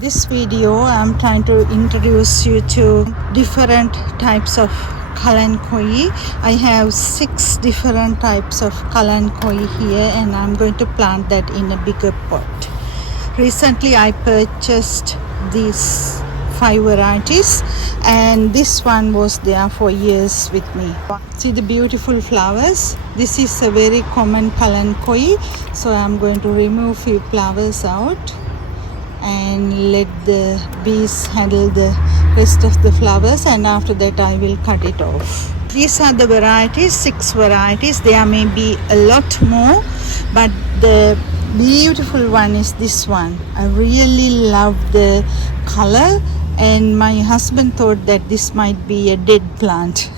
This video I'm trying to introduce you to different types of Kalanchoe. I have 6 different types of Kalanchoe here and I'm going to plant that in a bigger pot. Recently I purchased these 5 varieties and this one was there for years with me. See the beautiful flowers. This is a very common Kalanchoe, so I'm going to remove few flowers out and let the bees handle the rest of the flowers, and after that I will cut it off. These are the varieties, 6 varieties. There may be a lot more, but the beautiful one is this one. I really love the color, and my husband thought that this might be a dead plant.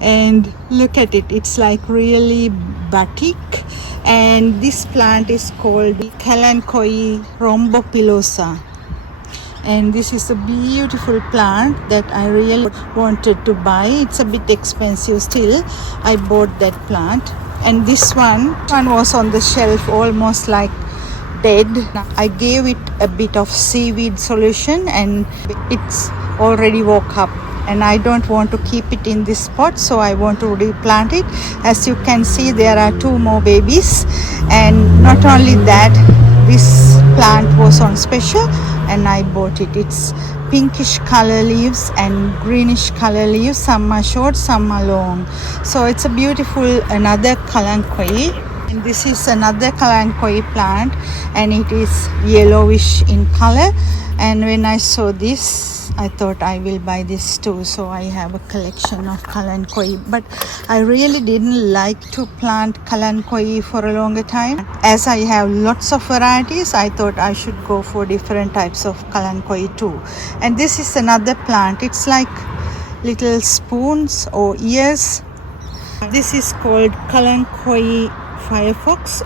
And look at it, it's like really batik. And this plant is called Kalanchoe rhombopilosa, and this is a beautiful plant that I really wanted to buy. It's a bit expensive, still I bought that plant. And this one was on the shelf almost like dead. I gave it a bit of seaweed solution and it's already woke up, and I don't want to keep it in this pot, so I want to replant it. As you can see, there are 2 more babies, and not only that, this plant was on special and I bought it. It's pinkish color leaves and greenish color leaves. Some are short, some are long. So it's a beautiful another Kalanchoe. And this is another Kalanchoe plant, and it is yellowish in color. And when I saw this, I thought I will buy this too. So I have a collection of Kalanchoe, but I really didn't like to plant Kalanchoe for a longer time. As I have lots of varieties, I thought I should go for different types of Kalanchoe too. And this is another plant. It's like little spoons or ears. This is called Kalanchoe Firefox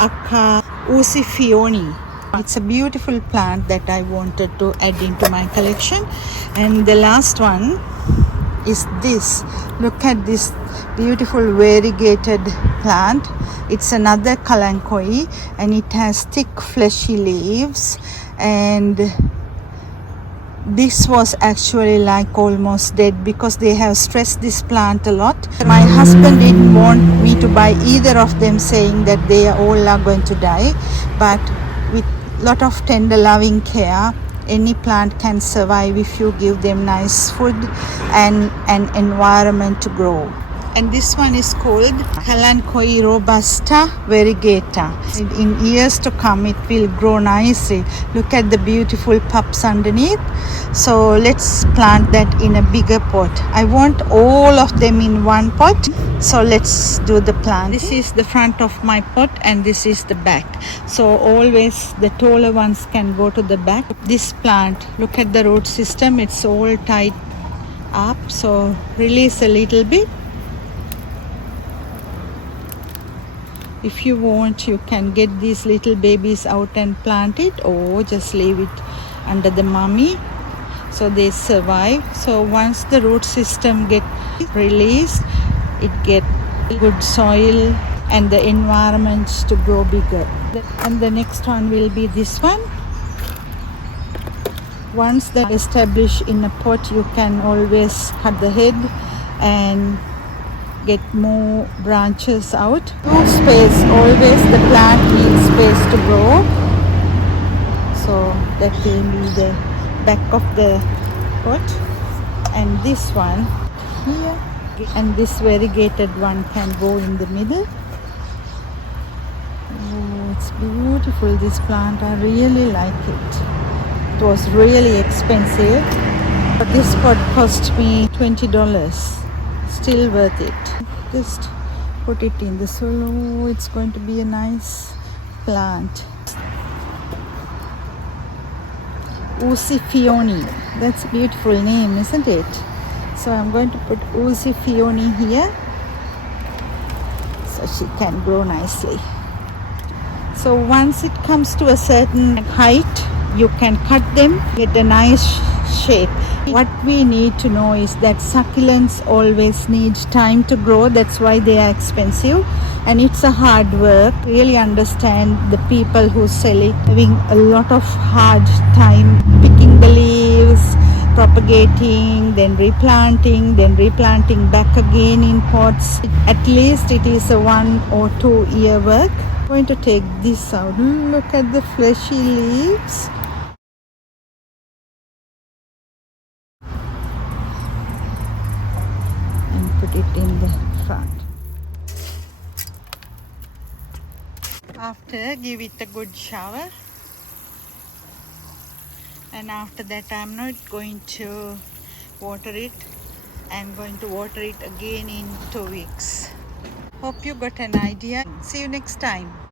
Aka Usifioni. It's a beautiful plant that I wanted to add into my collection. And the last one is this. Look at this beautiful variegated plant. It's another Kalanchoe, and it has thick fleshy leaves, and this was actually like almost dead because they have stressed this plant a lot. My husband didn't want me to buy either of them, saying that they all are going to die, but with lot of tender loving care, any plant can survive if you give them nice food and an environment to grow. And this one is called Kalanchoe robusta variegata. In years to come it will grow nicely. Look at the beautiful pups underneath. So let's plant that in a bigger pot. I want all of them in one pot, so let's do the plant. This is the front of my pot and this is the back, so always the taller ones can go to the back. This plant, look at the root system, it's all tied up, so release a little bit. If you want, you can get these little babies out and plant it, or just leave it under the mummy so they survive. So once the root system get released, it get good soil and the environment to grow bigger. And the next one will be this one. Once that established in a pot, you can always cut the head and get more branches out. Space, always the plant needs space to grow, so that will be the back of the pot. And this one here, and this variegated one can go in the middle. Oh, it's beautiful, this plant. I really like it. It was really expensive, but this pot cost me $20. Still worth it. Just put it in the soil. Oh, it's going to be a nice plant. Usifioni. That's a beautiful name, isn't it? So I'm going to put Usifioni here so she can grow nicely. So once it comes to a certain height, you can cut them, get a nice shape. What we need to know is that succulents always need time to grow. That's why they are expensive, and it's a hard work. Really understand the people who sell it having a lot of hard time picking the leaves, propagating, then replanting back again in pots. At least it is a 1 or 2 year work. I'm going to take this out. Look at the fleshy leaves. And put it in the front. After, give it a good shower. And after that, I'm not going to water it. I'm going to water it again in 2 weeks. Hope you got an idea. See you next time.